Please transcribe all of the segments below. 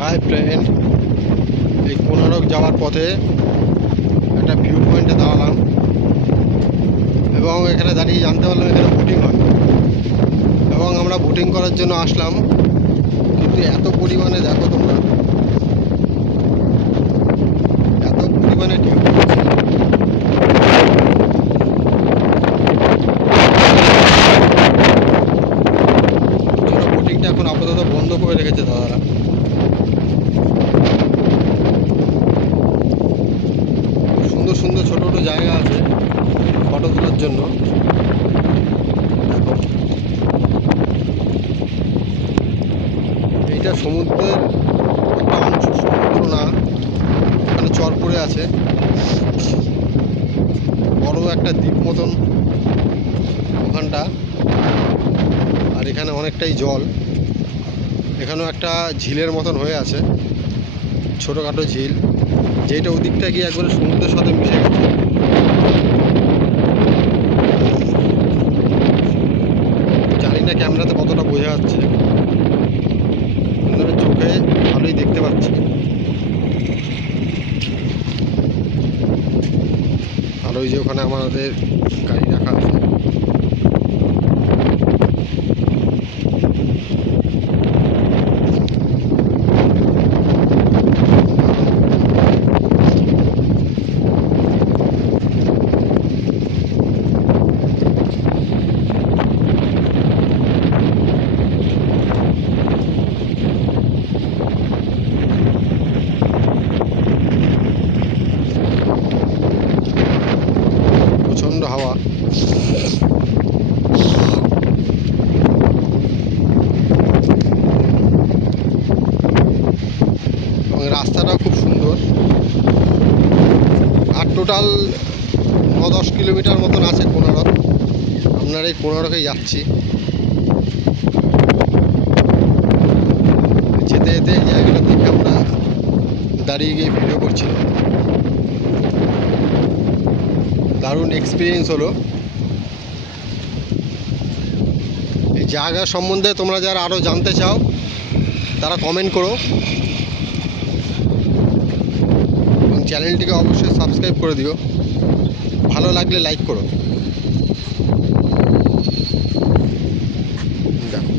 Hi friend, এই কোনারক যাওয়ার পথে একটা ভিউ পয়েন্টে দাঁড়ালাম এবং এখানে দাঁড়িয়ে জানতে পারলাম এখানে বোটিং হয় এবং আমরা বোটিং করার জন্য আসলাম। কিন্তু এত পরিমাণে দেখো তোমরা, এত পরিমাণে ঢেউ পড়ছে। ওরা বোটিংটা এখন আপাতত বন্ধ করে রেখেছে দাদারা। সুন্দর সুন্দর ছোটো ছোটো জায়গা আছে ফটো তোলার জন্য। দেখো, এইটা সমুদ্রের একটা অংশ, সমুদ্র না, এখানে চর পড়ে আছে, বড় একটা দ্বীপ মতন ওখানটা। আর এখানে অনেকটাই জল, এখানেও একটা ঝিলের মতন হয়ে আছে, ছোটোখাটো ঝিল, যেটা ওদিকটা গিয়ে একবারে সমুদ্রের সাথে মিশে গেছে। জানি না ক্যামেরাতে কতটা বোঝা যাচ্ছে, কিন্তু আমি চোখে ভালোই দেখতে পাচ্ছি। আর ওই যে ওখানে আমাদের গাড়ি রাখা আছে। প্রচণ্ড হাওয়া। এবং রাস্তাটাও খুব সুন্দর। আর টোটাল 9-10 কিলোমিটার মতন আছে কোনারক। আপনার এই কোনারকে যাচ্ছি, যেতে যেতে এই জায়গাটা দেখে আমরা দাঁড়িয়ে গিয়ে ভিডিও করছিলাম। দারুণ এক্সপিরিয়েন্স হলো। এই জায়গা সম্বন্ধে তোমরা যারা আরও জানতে চাও তারা কমেন্ট করো এবং চ্যানেলটিকে অবশ্যই সাবস্ক্রাইব করে দিও। ভালো লাগলে লাইক করো। দেখো,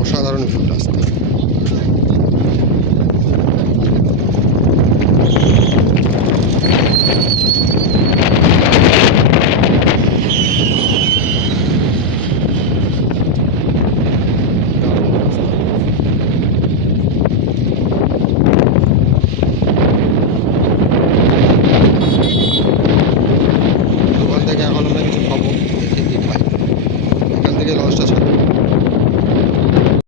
অসাধারণ ভিউ রাস্তা।